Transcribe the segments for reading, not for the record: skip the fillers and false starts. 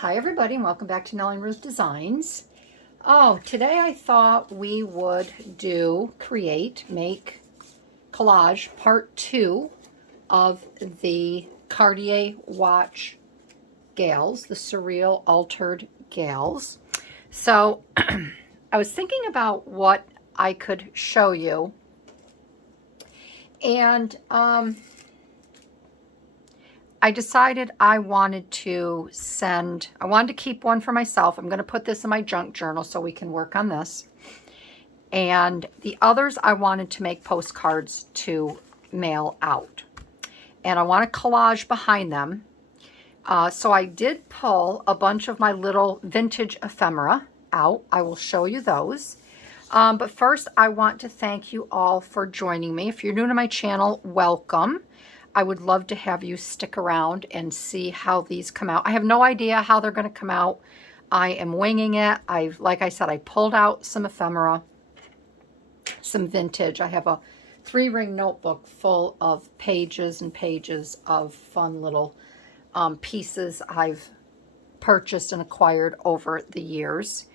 Hi everybody and welcome back to Nellie and Ruth Designs. Oh, today I thought we would make collage part 2 of the Cartier watch gals, the Surreal Altered Gals. So I was thinking about what I could show you, and I decided I wanted to keep one for myself. I'm going to put this in my junk journal so we can work on this. And the others I wanted to make postcards to mail out. And I want to collage behind them. So I did pull a bunch of my little vintage ephemera out. I will show you those. But first, I want to thank you all for joining me. If you're new to my channel, welcome. I would love to have you stick around and see how these come out. I have no idea how they're going to come out. I am winging it. Like I said, I pulled out some ephemera, some vintage. I have a 3-ring notebook full of pages and pages of fun little pieces I've purchased and acquired over the years.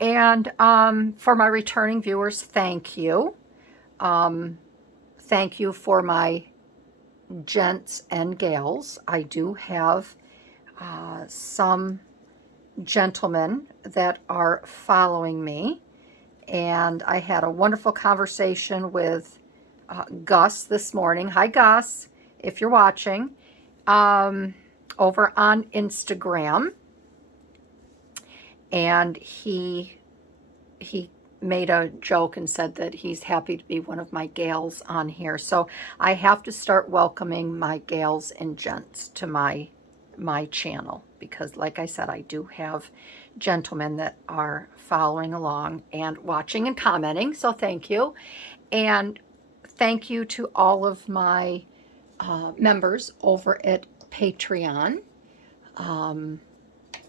And for my returning viewers, thank you. Thank you for my gents and gals. I do have some gentlemen that are following me, and I had a wonderful conversation with Gus this morning. Hi Gus, if you're watching, over on Instagram, and he made a joke and said that he's happy to be one of my gals on here. So I have to start welcoming my gals and gents to my channel, because like I said, I do have gentlemen that are following along and watching and commenting. So thank you. And thank you to all of my members over at Patreon.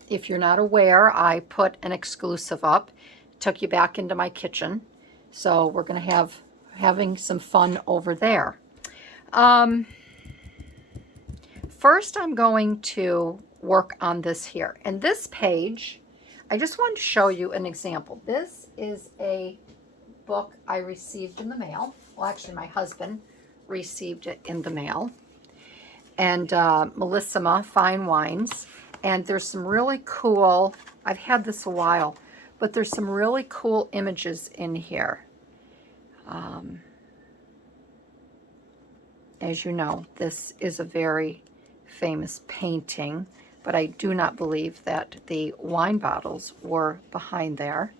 If you're not aware, I put an exclusive up. Took you back into my kitchen, so we're going to having some fun over there. First, I'm going to work on this here, and this page, I just want to show you an example. This is a book I received in the mail. Well, actually, my husband received it in the mail, and Melissima Fine Wines, and there's some really cool. I've had this a while. But there's some really cool images in here. As you know, this is a very famous painting, but I do not believe that the wine bottles were behind there.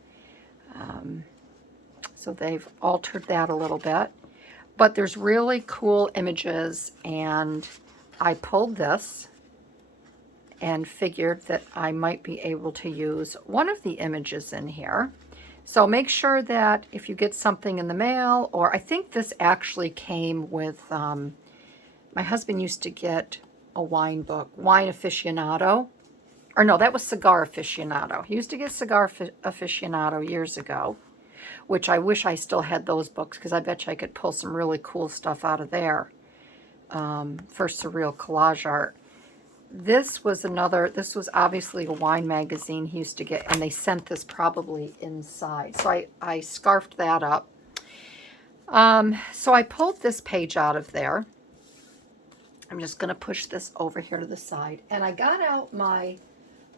So they've altered that a little bit. But there's really cool images, and I pulled this and figured that I might be able to use one of the images in here. So make sure that if you get something in the mail, or I think this actually came with, my husband used to get a wine book, Wine Aficionado, or no, that was Cigar Aficionado. He used to get Cigar Aficionado years ago, which I wish I still had those books, because I bet you I could pull some really cool stuff out of there for surreal collage art. This was obviously a wine magazine he used to get, and they sent this probably inside. So I scarfed that up. So I pulled this page out of there. I'm just going to push this over here to the side. And I got out my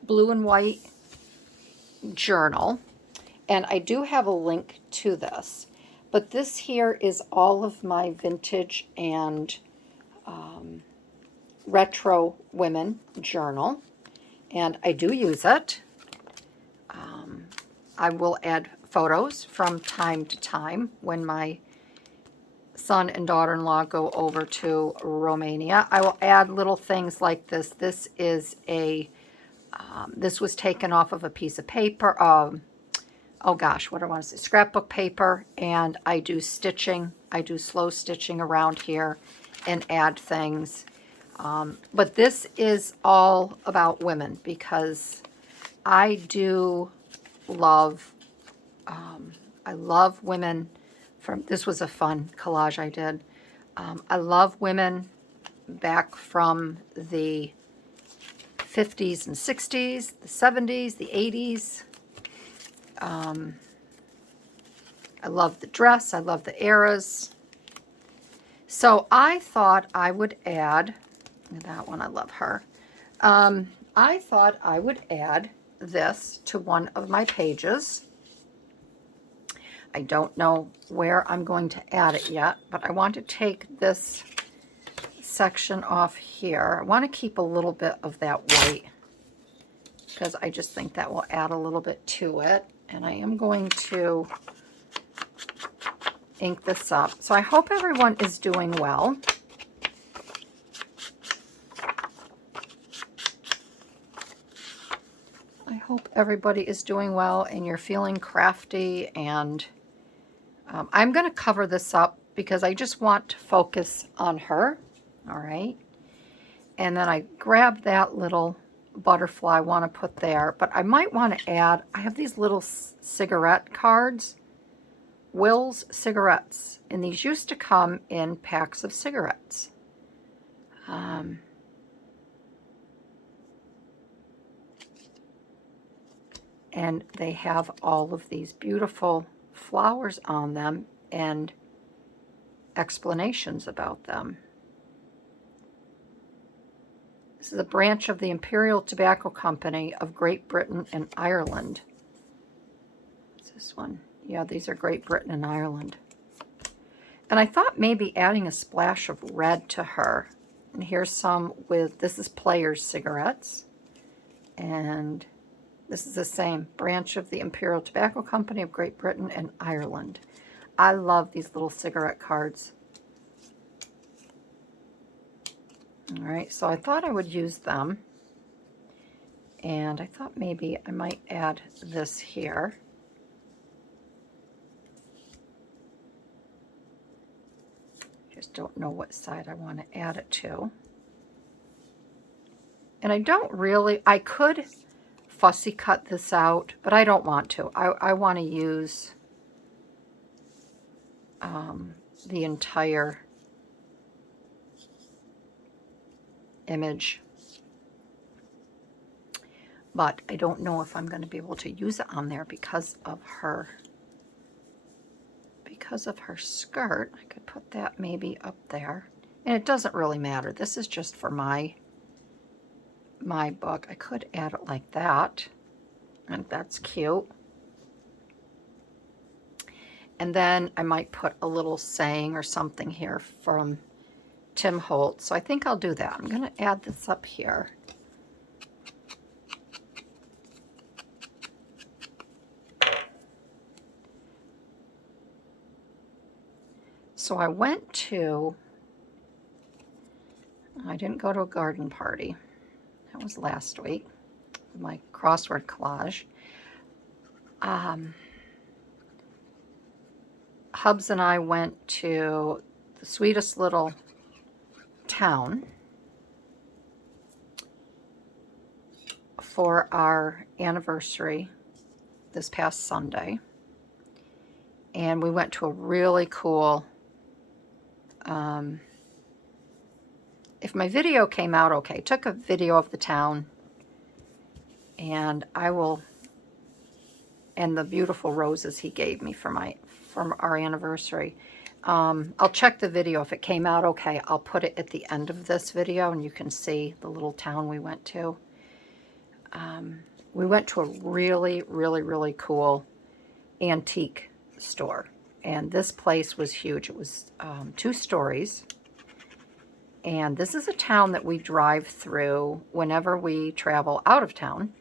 blue and white journal, and I do have a link to this. But this here is all of my vintage and retro women journal, and I do use it. I will add photos from time to time when my son and daughter-in-law go over to Romania. I will add little things like this. This is this was taken off of a piece of paper. Oh gosh, what do I want to say? Scrapbook paper, and I do stitching. I do slow stitching around here and add things. But this is all about women, because I do love, I love women from, this was a fun collage I did. I love women back from the 50s and 60s, the 70s, the 80s. I love the dress. I love the eras. So I thought I would add, that one, I love her. I thought I would add this to one of my pages. I don't know where I'm going to add it yet, but I want to take this section off here. I want to keep a little bit of that white because I just think that will add a little bit to it. And I am going to ink this up. So I hope everyone is doing well. I hope everybody is doing well and you're feeling crafty, and I'm going to cover this up because I just want to focus on her. All right. And then I grabbed that little butterfly I want to put there, but I might want to add, I have these little cigarette cards, Will's cigarettes, and these used to come in packs of cigarettes. And they have all of these beautiful flowers on them and explanations about them. This is a branch of the Imperial Tobacco Company of Great Britain and Ireland. What's this one? Yeah, these are Great Britain and Ireland. And I thought maybe adding a splash of red to her. And here's some with, this is Players cigarettes. And this is the same, branch of the Imperial Tobacco Company of Great Britain and Ireland. I love these little cigarette cards. All right, so I thought I would use them. And I thought maybe I might add this here. Just don't know what side I want to add it to. And I don't really, I could fussy cut this out, but I don't want to. I want to use the entire image, but I don't know if I'm going to be able to use it on there because of her skirt. I could put that maybe up there, and it doesn't really matter. This is just for my book. I could add it like that, and that's cute. And then I might put a little saying or something here from Tim Holtz. So I think I'll do that. I'm going to add this up here. So I didn't go to a garden party. That was last week. My crossword collage. Hubs and I went to the sweetest little town for our anniversary this past Sunday. And we went to a really cool, if my video came out okay, took a video of the town, and and the beautiful roses he gave me from our anniversary. I'll check the video. If it came out okay, I'll put it at the end of this video and you can see the little town we went to. We went to a really, really, really cool antique store, and this place was huge. It was 2 stories, and this is a town that we drive through whenever we travel out of town.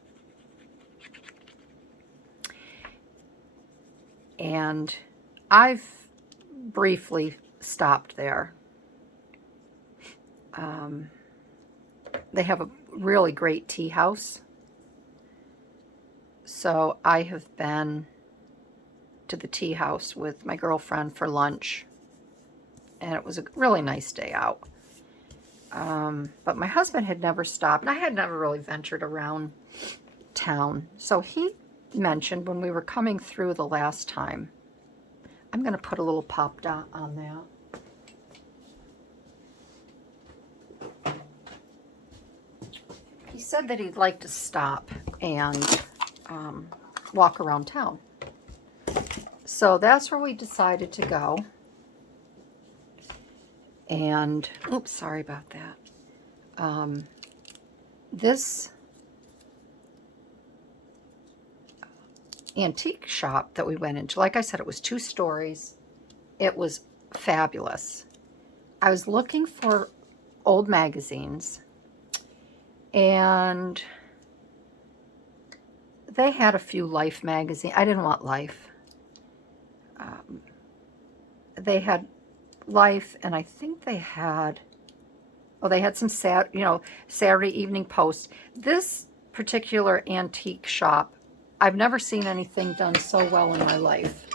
And I've briefly stopped there. They have a really great tea house. So I have been to the tea house with my girlfriend for lunch, and it was a really nice day out. But my husband had never stopped, and I had never really ventured around town. So he mentioned when we were coming through the last time, I'm going to put a little pop dot on that. He said that he'd like to stop and walk around town. So that's where we decided to go. And, oops, sorry about that. This antique shop that we went into, like I said, it was 2 stories. It was fabulous. I was looking for old magazines, and they had a few Life magazines. I didn't want Life. They had Life, and I think they had, oh, they had some Saturday Evening Post. This particular antique shop, I've never seen anything done so well in my life.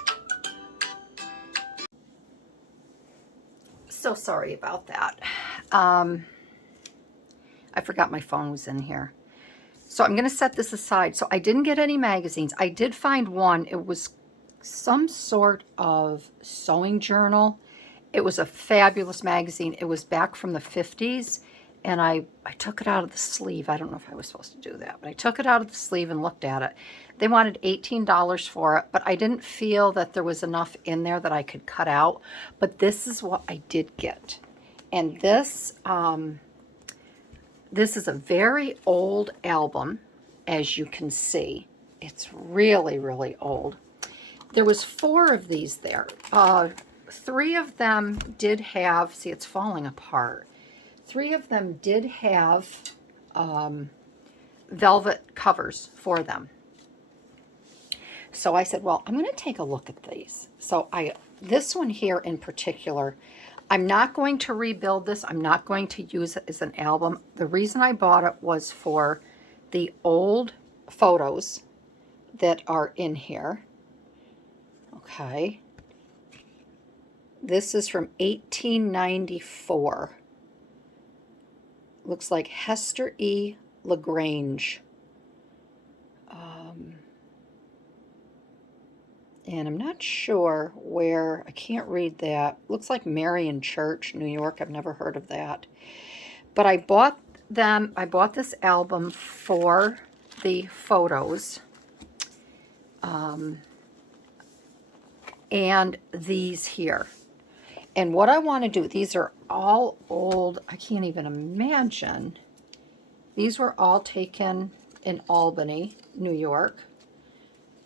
So sorry about that. I forgot my phone was in here. So I'm going to set this aside. So I didn't get any magazines. I did find one. It was some sort of sewing journal. It was a fabulous magazine. It was back from the 50s. And I took it out of the sleeve. I don't know if I was supposed to do that, but I took it out of the sleeve and looked at it. They wanted $18 for it, but I didn't feel that there was enough in there that I could cut out. But this is what I did get. And this is a very old album, as you can see. It's really, really old. There was 4 of these there. 3 of them did have, see, it's falling apart. 3 of them did have velvet covers for them. So I said, well, I'm going to take a look at these. So this one here in particular, I'm not going to rebuild this. I'm not going to use it as an album. The reason I bought it was for the old photos that are in here. Okay. This is from 1894. Looks like Hester E. LaGrange. And I'm not sure where, I can't read that. Looks like Marion Church, New York. I've never heard of that. But I bought this album for the photos. And these here. And what I want to do, these are all old, I can't even imagine. These were all taken in Albany, New York.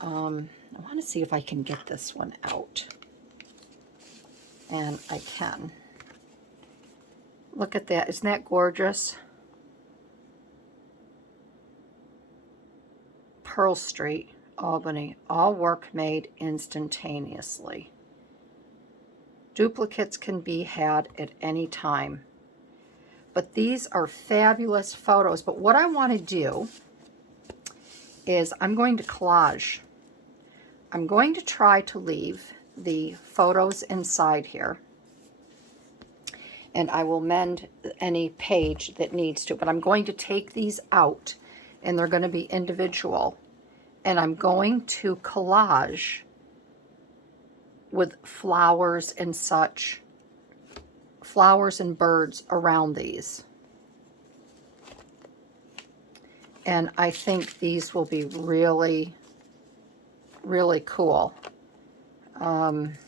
I want to see if I can get this one out. And I can. Look at that. Isn't that gorgeous? Pearl Street, Albany. All work made instantaneously. Duplicates can be had at any time. But these are fabulous photos. But what I want to do is I'm going to collage. I'm going to try to leave the photos inside here. And I will mend any page that needs to. But I'm going to take these out. And they're going to be individual. And I'm going to collage with flowers and such, flowers and birds around these. And I think these will be really, really cool. And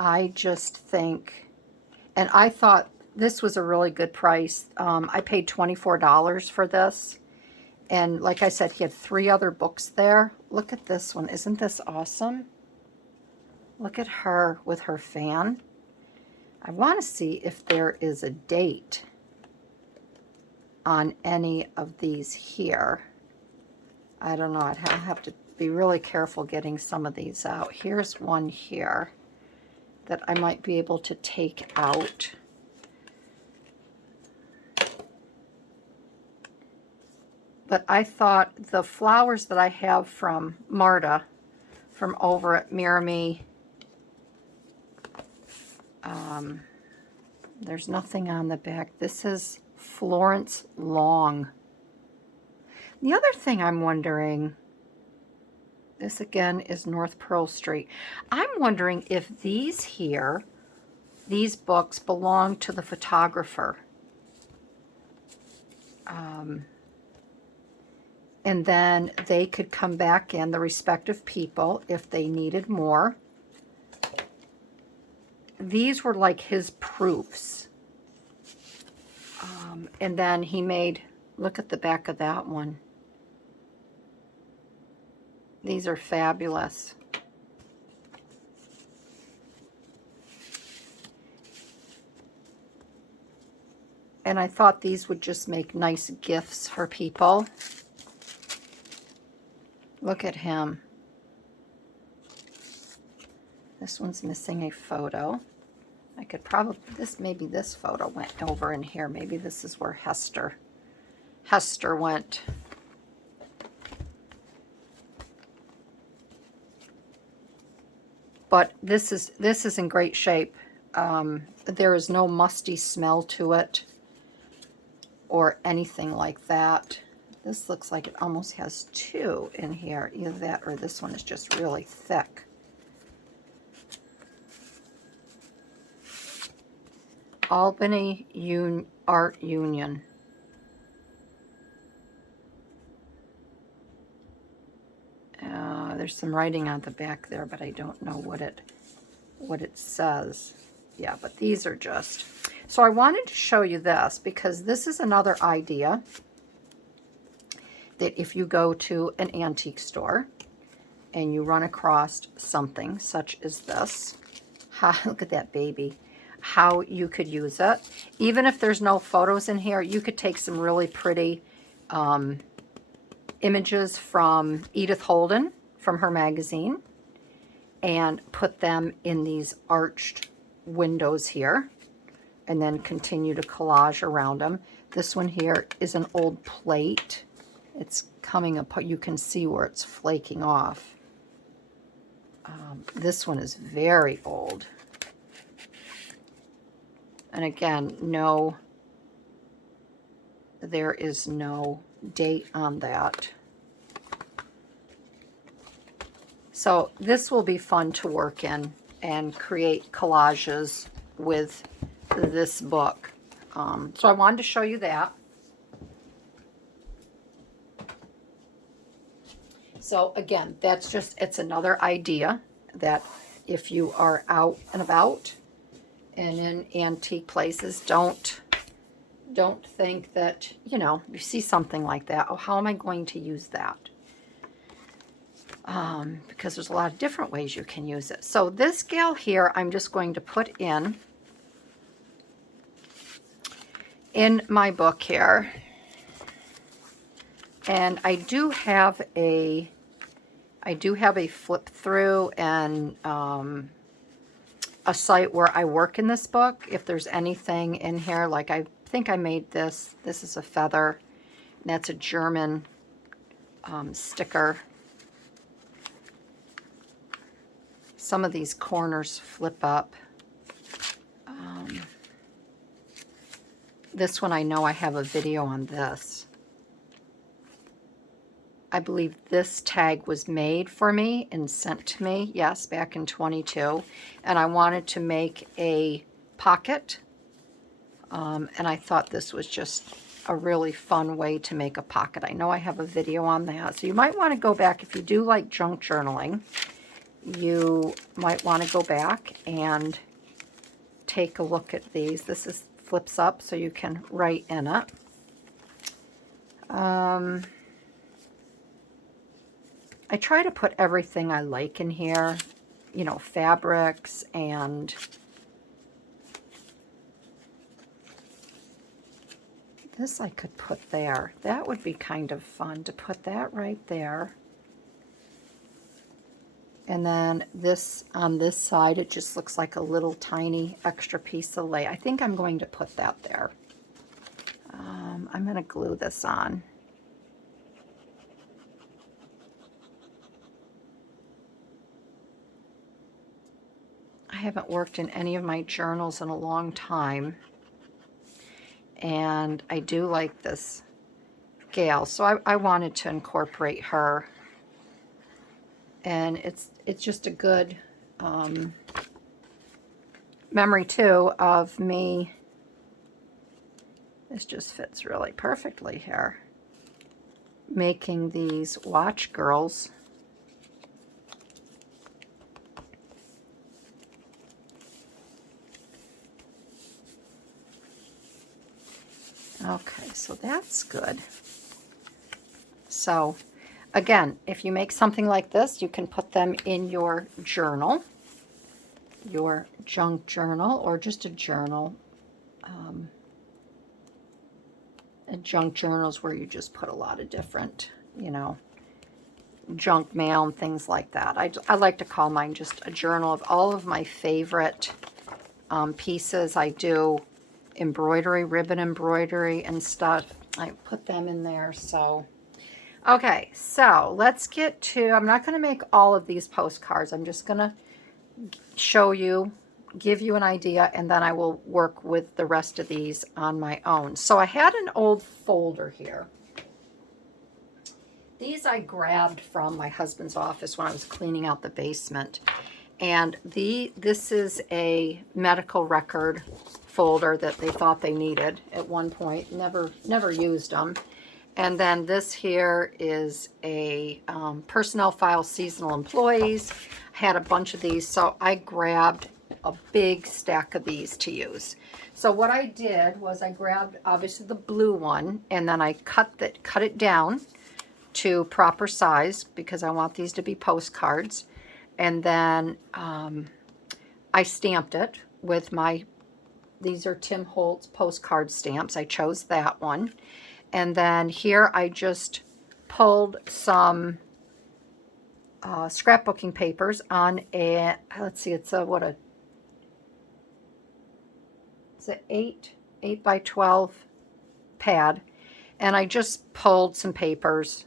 I just think, and I thought this was a really good price. I paid $24 for this. And like I said, he had 3 other books there. Look at this one. Isn't this awesome? Look at her with her fan. I want to see if there is a date on any of these here. I don't know. I'd have to be really careful getting some of these out. Here's one here that I might be able to take out. But I thought the flowers that I have from Marta, from over at Mirame, there's nothing on the back. This is Florence Long. The other thing I'm wondering, this again is North Pearl Street. I'm wondering if these here, these books belong to the photographer. And then they could come back in, the respective people, if they needed more. These were like his proofs. And then he made, look at the back of that one. These are fabulous. And I thought these would just make nice gifts for people. Look at him. This one's missing a photo. I could probably, maybe this photo went over in here. Maybe this is where Hester went. But this is in great shape. There is no musty smell to it or anything like that. This looks like it almost has two in here. Either that or this one is just really thick. Albany Art Union. There's some writing on the back there, but I don't know what it says. Yeah, but these are just... So I wanted to show you this because this is another idea that if you go to an antique store and you run across something such as this, look at that baby, how you could use it. Even if there's no photos in here, you could take some really pretty images from Edith Holden, from her magazine, and put them in these arched windows here, and then continue to collage around them. This one here is an old plate. It's coming apart. You can see where it's flaking off. This one is very old. And again, there is no date on that. So this will be fun to work in and create collages with this book. So I wanted to show you that. So again, it's another idea that if you are out and about and in antique places, don't think that, you see something like that, oh, how am I going to use that? Because there's a lot of different ways you can use it. So this gal here, I'm just going to put in my book here. And I do have a flip through and a site where I work in this book. If there's anything in here, like I think I made this. This is a feather. And that's a German sticker. Some of these corners flip up. This one I know I have a video on this. I believe this tag was made for me and sent to me, yes, back in 22. And I wanted to make a pocket. And I thought this was just a really fun way to make a pocket. I know I have a video on that. So you might want to go back, if you do like junk journaling, you might want to go back and take a look at these. This flips up so you can write in it. I try to put everything I like in here, fabrics, and this I could put there. That would be kind of fun to put that right there. And then this, on this side, it just looks like a little tiny extra piece of lace. I think I'm going to put that there. I'm going to glue this on. I haven't worked in any of my journals in a long time. And I do like this gal, so I wanted to incorporate her. And it's just a good memory too of me This just fits really perfectly here. Making these watch girls. Okay, so that's good. So again, if you make something like this, you can put them in your journal, your junk journal, or just a journal. A junk journal is where you just put a lot of different, you know, junk mail and things like that. I like to call mine just a journal of all of my favorite pieces. I do embroidery, ribbon embroidery and stuff. I put them in there. So okay, so let's get to, I'm not going to make all of these postcards. I'm just going to show you, give you an idea, and then I will work with the rest of these on my own. So I had an old folder here. These I grabbed from my husband's office when I was cleaning out the basement. And this is a medical record folder that they thought they needed at one point. Never used them. And then this here is a personnel file, seasonal employees. I had a bunch of these, so I grabbed a big stack of these to use. So what I did was I grabbed obviously the blue one, and then I cut it down to proper size because I want these to be postcards. And then I stamped it with these are Tim Holtz postcard stamps. I chose that one. And then here I just pulled some scrapbooking papers on a, let's see, it's an 8 by 12 pad. And I just pulled some papers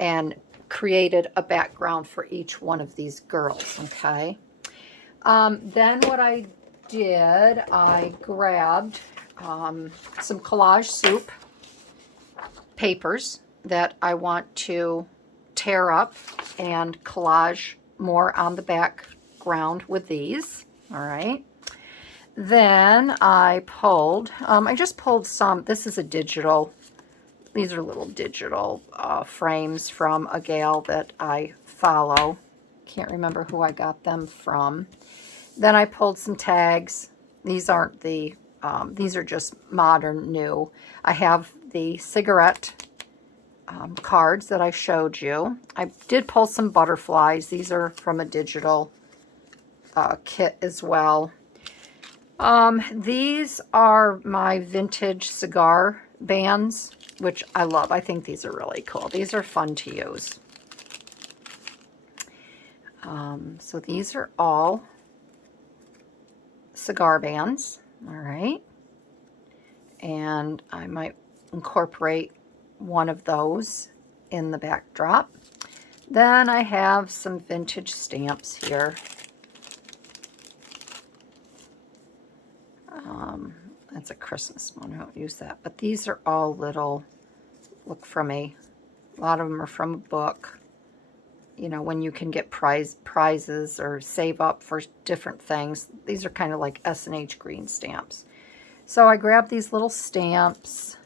and created a background for each one of these girls, okay? Then what I did, I grabbed some collage soup papers that I want to tear up and collage more on the background with these, all right? Then I pulled, I just pulled some, this is a digital, these are little digital frames from a gal that I follow. Can't remember who I got them from. Then I pulled some tags. These aren't the, these are just modern new. I have the cigarette cards that I showed you. I did pull some butterflies. These are from a digital kit as well. These are my vintage cigar bands, which I love. I think these are really cool. These are fun to use. So these are all cigar bands, all right? And I might incorporate one of those in the backdrop. Then I have some vintage stamps here. That's a Christmas one. I don't use that. But these are all little, look from a lot of them are from a book. You know, when you can get prizes or save up for different things. These are kind of like S&H green stamps. So I grabbed these little stamps,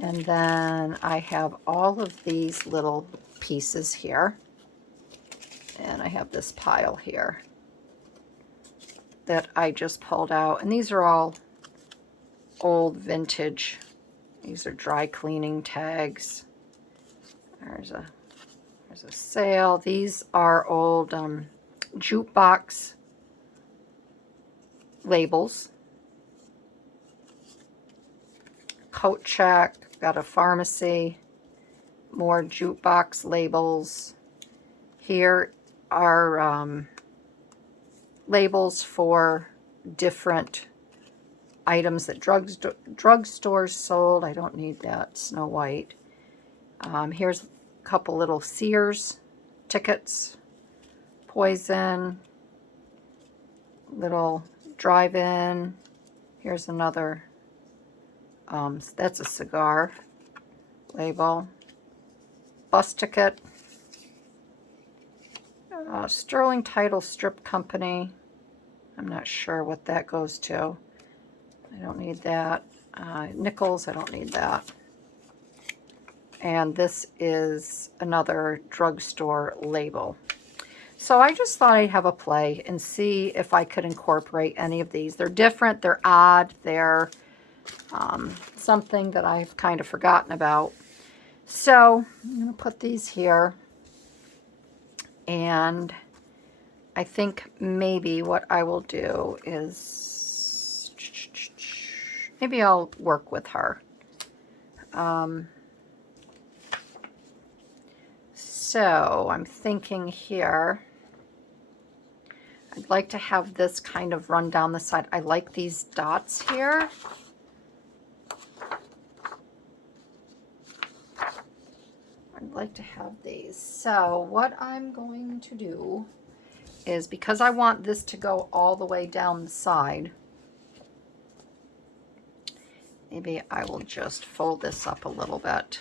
and then I have all of these little pieces here. And I have this pile here that I just pulled out. And these are all old vintage. These are dry cleaning tags. There's a sale. These are old jukebox labels. Coat check. Got a pharmacy. More jukebox labels. Here are labels for different items that drugstores sold. I don't need that. Snow White. Here's a couple little Sears tickets. Poison. Little drive-in. Here's another. That's a cigar label. Bus ticket. Sterling Title Strip Company. I'm not sure what that goes to. I don't need that. Nickels, I don't need that. And this is another drugstore label. So I just thought I'd have a play and see if I could incorporate any of these. They're different, they're odd, they're something that I've kind of forgotten about. So I'm going to put these here. And I think maybe what I will do is, maybe I'll work with her. So I'm thinking here, I'd like to have this kind of run down the side. I like these dots here. I'd like to have these. So what I'm going to do is, because I want this to go all the way down the side, maybe I will just fold this up a little bit.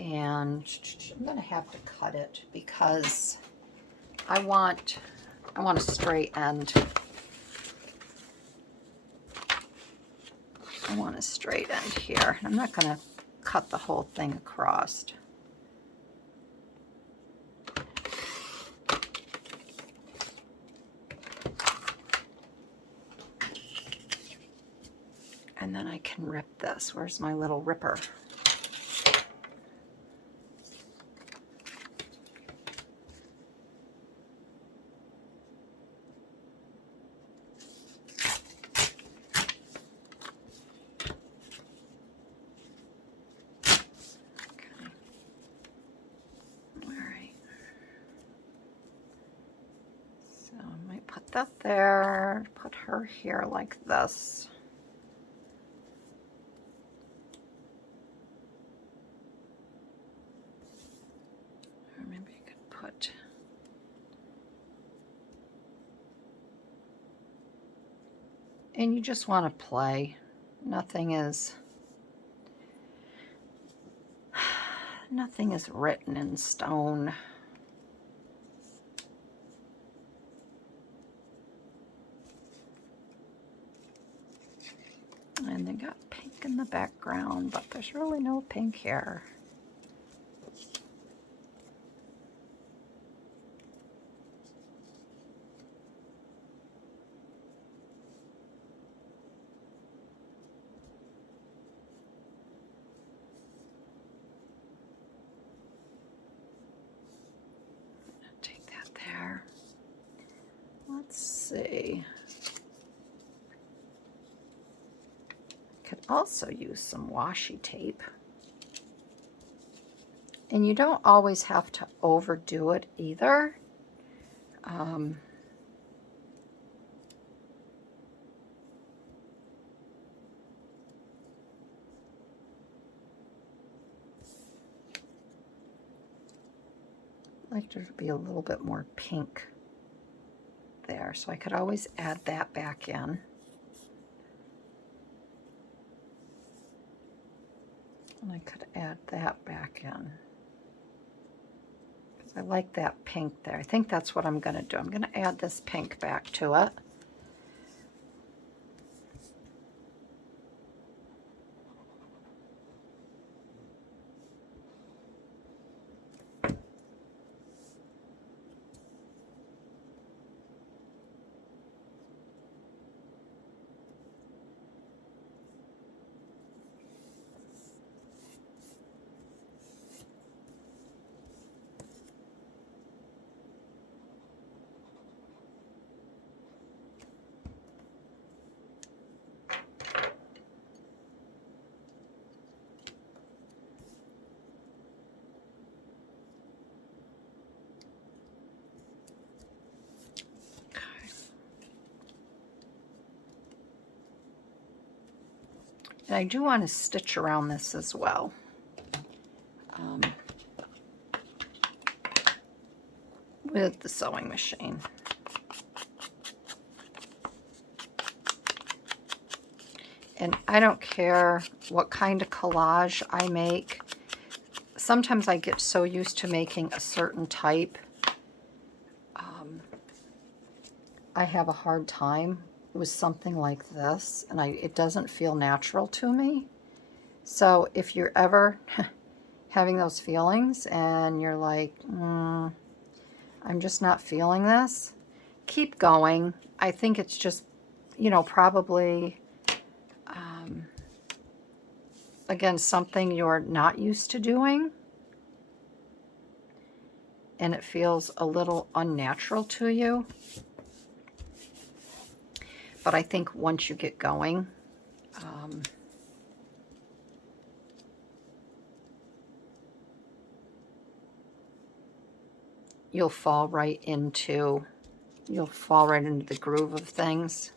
And I'm going to have to cut it because I want a straight end. I want a straight end here. I'm not going to cut the whole thing across. And then I can rip this. Where's my little ripper? That there, put her here like this. Or maybe I could put, and you just want to play. Nothing is written in stone. And they got pink in the background, but there's really no pink here. Take that there. Let's see. Could also use some washi tape. And you don't always have to overdo it either. I'd like there to be a little bit more pink there, so I could always add that back in. And I could add that back in. Because I like that pink there. I think that's what I'm going to do. I'm going to add this pink back to it. And I do want to stitch around this as well. With the sewing machine. And I don't care what kind of collage I make. sometimes I get so used to making a certain type, I have a hard time with something like this, and it doesn't feel natural to me. So if you're ever having those feelings and you're like, I'm just not feeling this, keep going. I think it's just, you know, probably, again, something you're not used to doing, and it feels a little unnatural to you. But I think once you get going, you'll fall right into the groove of things.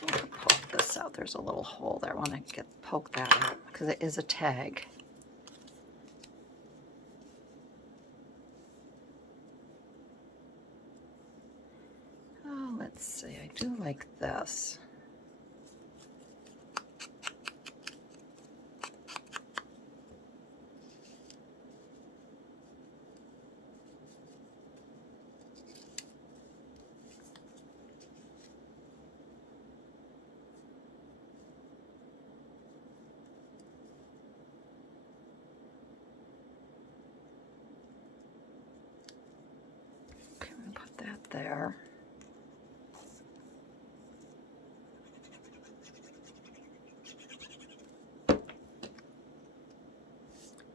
Poke this out. There's a little hole there. I want to poke that out because it is a tag. Oh, let's see. I do like this. That there.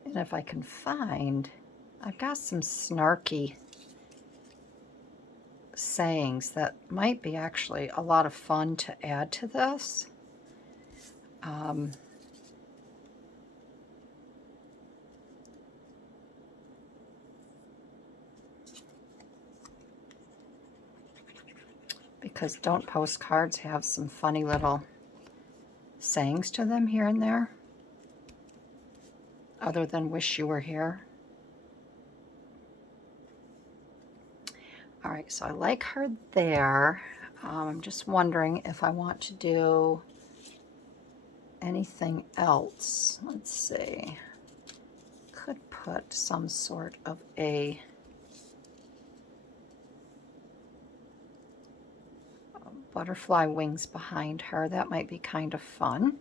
And if I can find, I've got some snarky sayings that might be actually a lot of fun to add to this. Because don't postcards have some funny little sayings to them here and there, other than wish you were here? All right, so I like her there. I'm just wondering if I want to do anything else. Let's see. Could put some sort of a butterfly wings behind her. That might be kind of fun.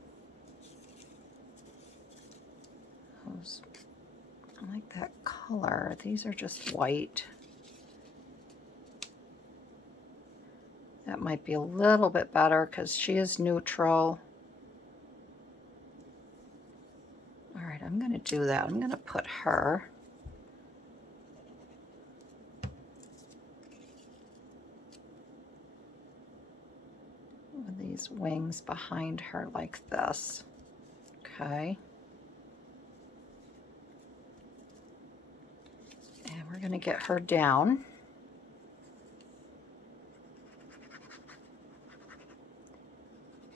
I like that color. These are just white. That might be a little bit better because she is neutral. All right, I'm going to do that. I'm going to put her with these wings behind her like this. Okay. And we're going to get her down.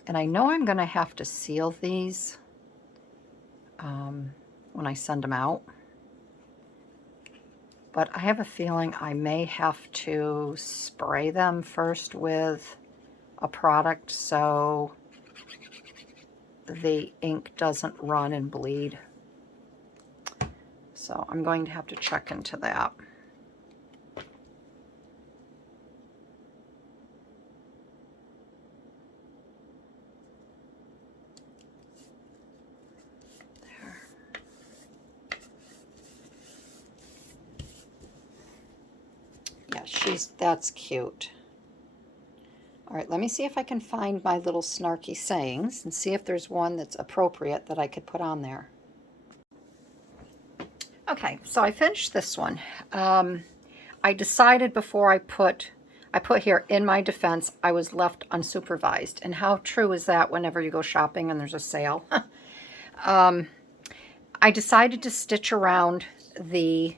And I know I'm going to have to seal these when I send them out. But I have a feeling I may have to spray them first with a product so the ink doesn't run and bleed. So I'm going to have to check into that. Yeah, that's cute. All right, let me see if I can find my little snarky sayings and see if there's one that's appropriate that I could put on there. Okay, so I finished this one. I decided before I put here, in my defense, I was left unsupervised. And how true is that whenever you go shopping and there's a sale? I decided to stitch around the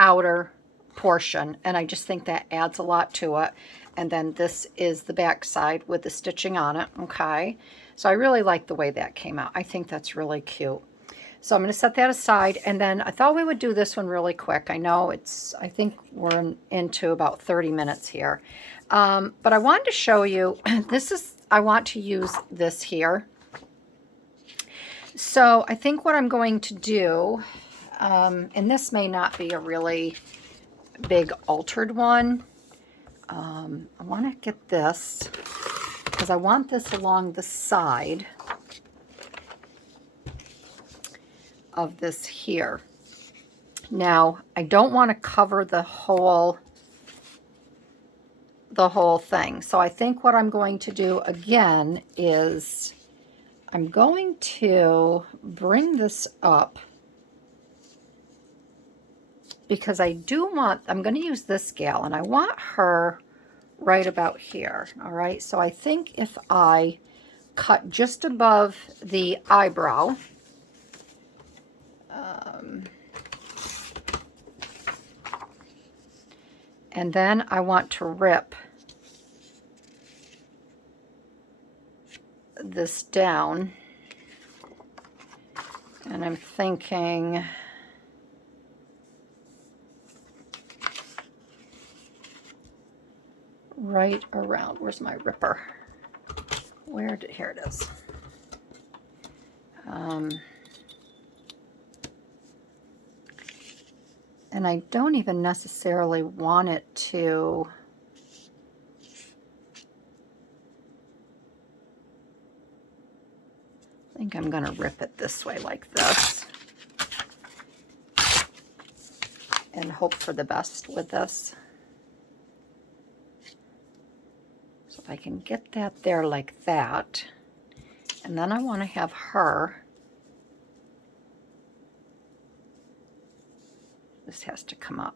outer portion, and I just think that adds a lot to it. And then this is the back side with the stitching on it, okay? So I really like the way that came out. I think that's really cute. So I'm going to set that aside, and then I thought we would do this one really quick. I know I think we're into about 30 minutes here. But I wanted to show you, I want to use this here. So I think what I'm going to do, and this may not be a really big altered one. I want to get this because I want this along the side of this here. Now, I don't want to cover the whole thing. So I think what I'm going to do again is I'm going to bring this up because I do want, I'm going to use this gal and I want her right about here. All right. So I think if I cut just above the eyebrow, and then I want to rip this down, and I'm thinking right around, where's my ripper? Here it is. And I don't even necessarily want it to, I think I'm going to rip it this way like this and hope for the best with this. So if I can get that there like that, and then I want to have her, this has to come up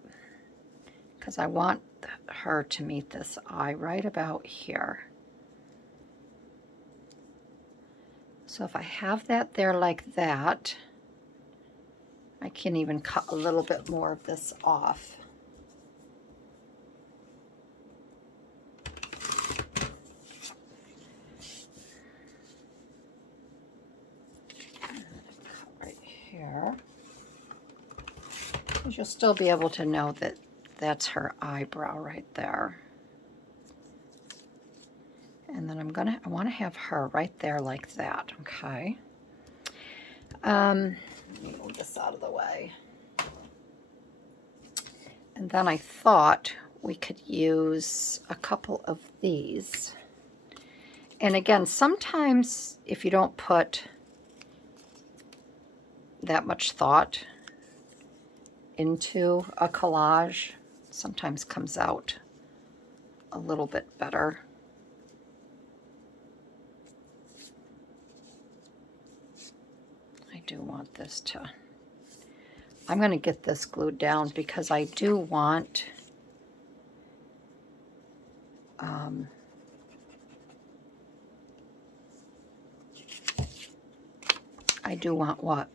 because I want her to meet this eye right about here. So if I have that there like that, I can even cut a little bit more of this off. Right here. You'll still be able to know that that's her eyebrow right there. And then I want to have her right there like that, okay? Let me move this out of the way. And then I thought we could use a couple of these. And again, sometimes if you don't put that much thought into a collage, sometimes comes out a little bit better. I do want this to, I'm going to get this glued down because I do want what?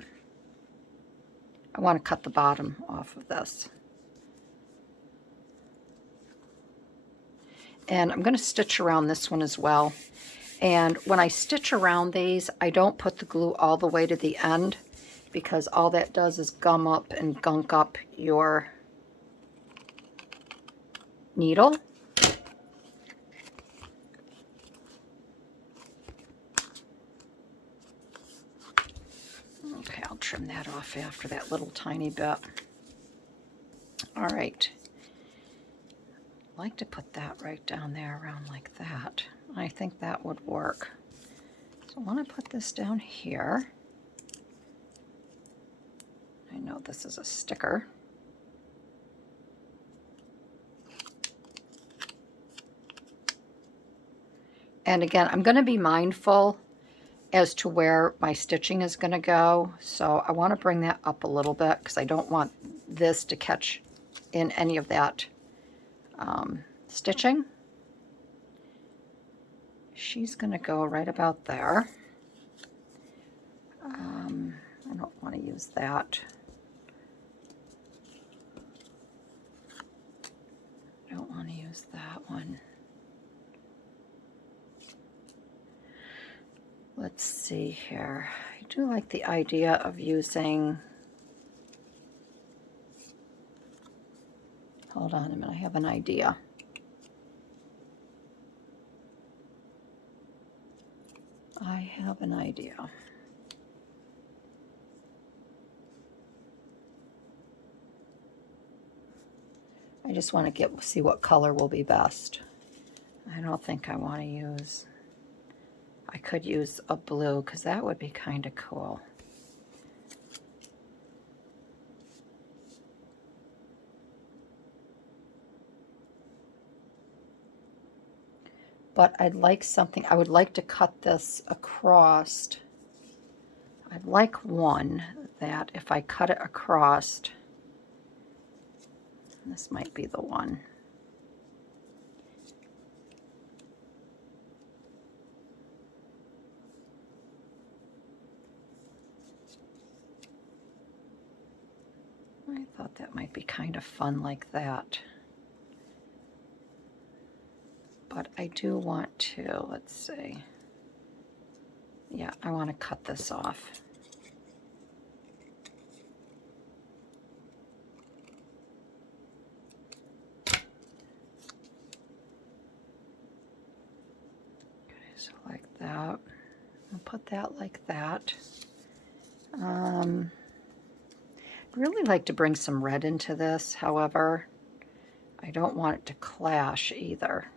I want to cut the bottom off of this. And I'm going to stitch around this one as well. And when I stitch around these, I don't put the glue all the way to the end because all that does is gum up and gunk up your needle. Okay, I'll trim that off after that little tiny bit. All right. I like to put that right down there around like that. I think that would work. So I want to put this down here. I know this is a sticker. And again, I'm going to be mindful as to where my stitching is going to go. So I want to bring that up a little bit because I don't want this to catch in any of that stitching. She's going to go right about there. I don't want to use that. I don't want to use that one. Let's see here. I do like the idea of using, hold on a minute, I have an idea. I have an idea. just want to see what color will be best. I don't think I want to use, I could use a blue because that would be kind of cool. But I'd like something, I would like to cut this across. I'd like one that if I cut it across, this might be the one. I thought that might be kind of fun like that. But I do want to, let's see. Yeah, I want to cut this off. Okay, so like that. I'll put that like that. I'd really like to bring some red into this, however, I don't want it to clash either.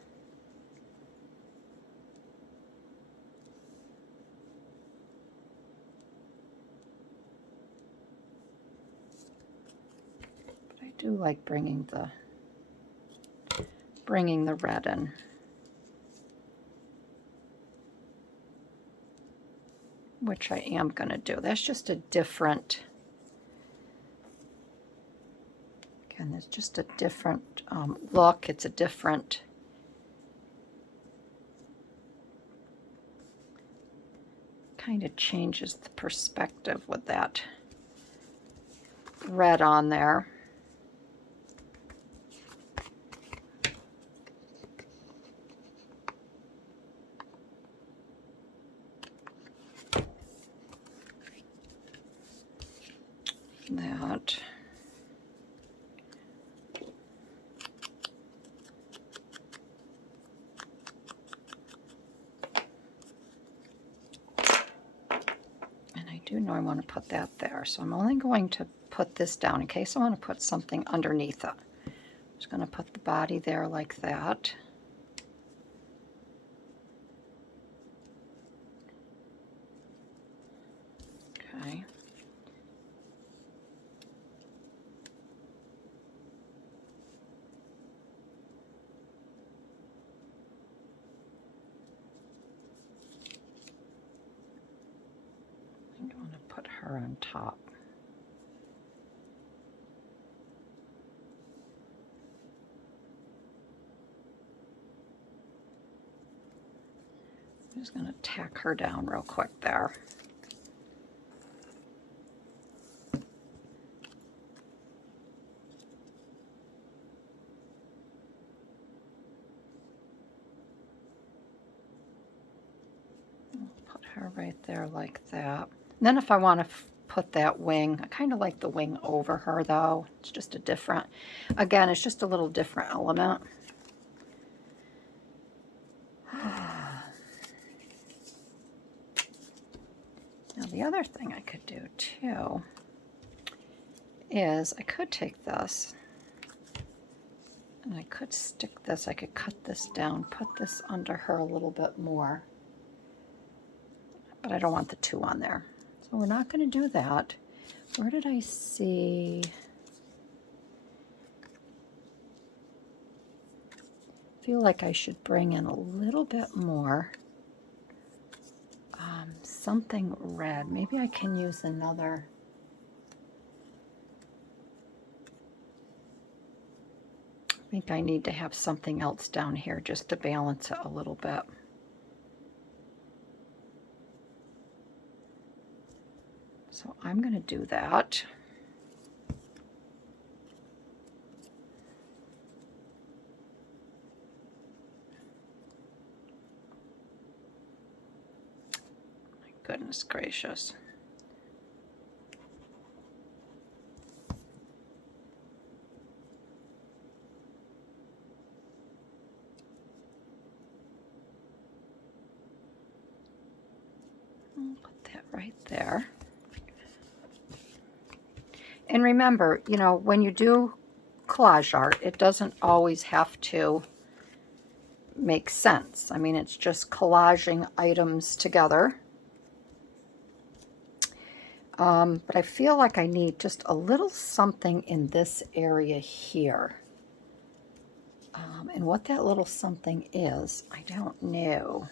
But I do like bringing the red in. Which I am going to do. That's just a different, again, it's just a different look. It's a different kind of changes the perspective with that red on there. That. And I do know I want to put that there, so I'm only going to put this down in case I want to put something underneath it. I'm just going to put the body there like that. Okay. I want to put her on top. I'm just going to tack her down real quick there. Put her right there like that. And then if I want to put that wing, I kind of like the wing over her though. It's just a different, again, it's just a little different element. Now the other thing I could do too is I could take this and I could stick this, I could cut this down, put this under her a little bit more. But I don't want the two on there. So we're not going to do that. Where did I see? I feel like I should bring in a little bit more. Something red. Maybe I can use another. I think I need to have something else down here just to balance it a little bit. So I'm going to do that. My goodness gracious. I'll put that right there. And remember, you know, when you do collage art. It doesn't always have to make sense. I mean, it's just collaging items together. But I feel like I need just a little something in this area here. And what that little something is, I don't know.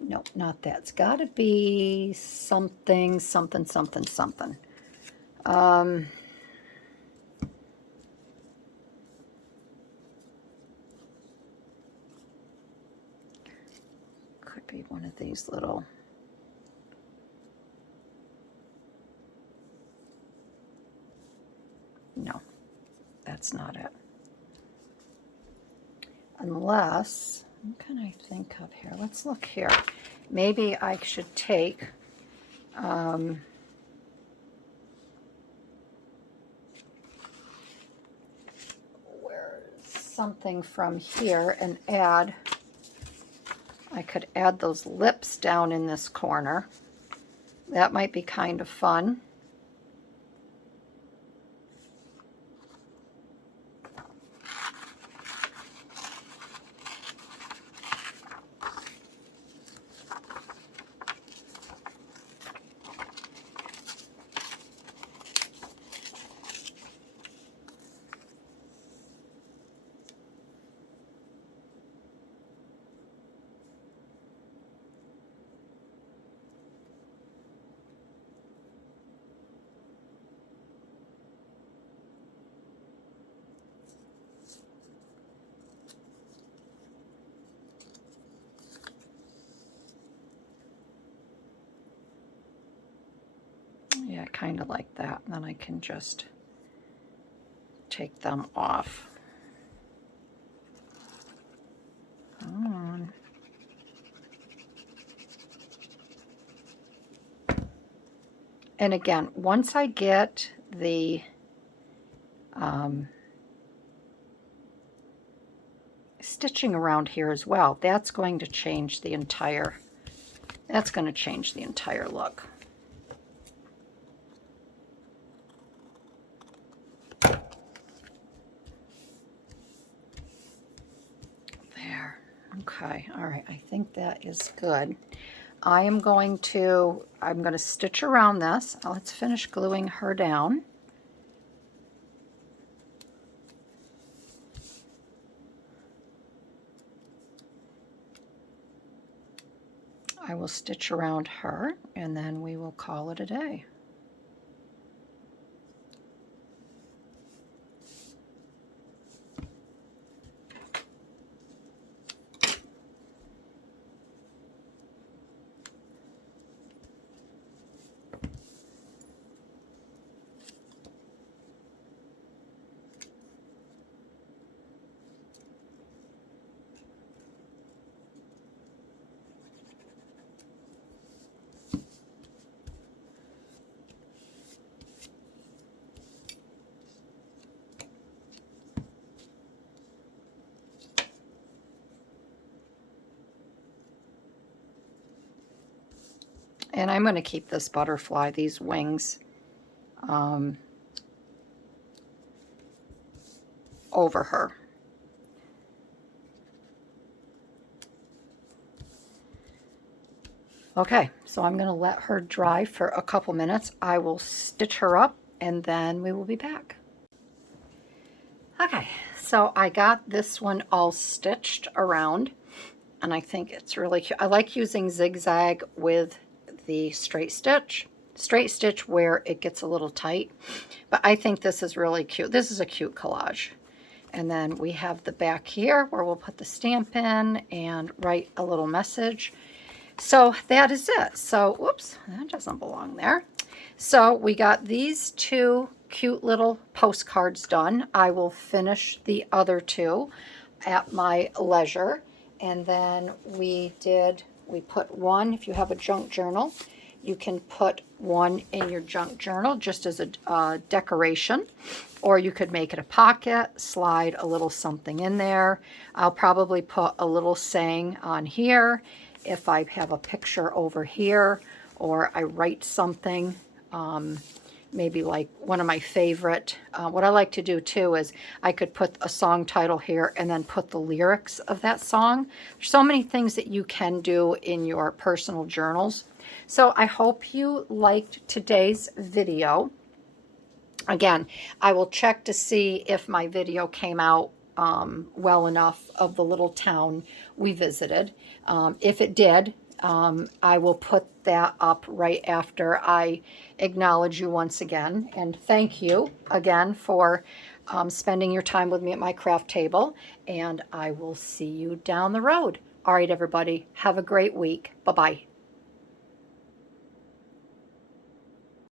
Nope, not that. It's got to be something, something, something, something. Could be one of these little... No, that's not it. Unless, what can I think of here? Let's look here. Maybe I should take where's something from here and add, I could add those lips down in this corner. That might be kind of fun. Yeah, kind of like that. And then I can just take them off. Come on. And again, once I get the stitching around here as well, that's going to change the entire, look. Okay, all right, I think that is good. I'm going to stitch around this. Let's finish gluing her down. I will stitch around her and then we will call it a day. And I'm going to keep this butterfly, these wings, over her. Okay, so I'm going to let her dry for a couple minutes. I will stitch her up and then we will be back. Okay, so I got this one all stitched around and I think it's really cute. I like using zigzag with the straight stitch where it gets a little tight, but I think this is really cute. This is a cute collage. And then we have the back here where we'll put the stamp in and write a little message. So that is it. So, whoops, that doesn't belong there. So we got these two cute little postcards done. I will finish the other two at my leisure. And then we put one, if you have a junk journal, you can put one in your junk journal just as a decoration, or you could make it a pocket, slide a little something in there. I'll probably put a little saying on here if I have a picture over here, or I write something maybe like one of my favorite. What I like to do too is I could put a song title here and then put the lyrics of that song. There's so many things that you can do in your personal journals. So I hope you liked today's video. Again, I will check to see if my video came out well enough of the little town we visited. If it did, I will put that up right after I acknowledge you once again. And thank you again for spending your time with me at my craft table. And I will see you down the road. All right, everybody, have a great week. Bye-bye.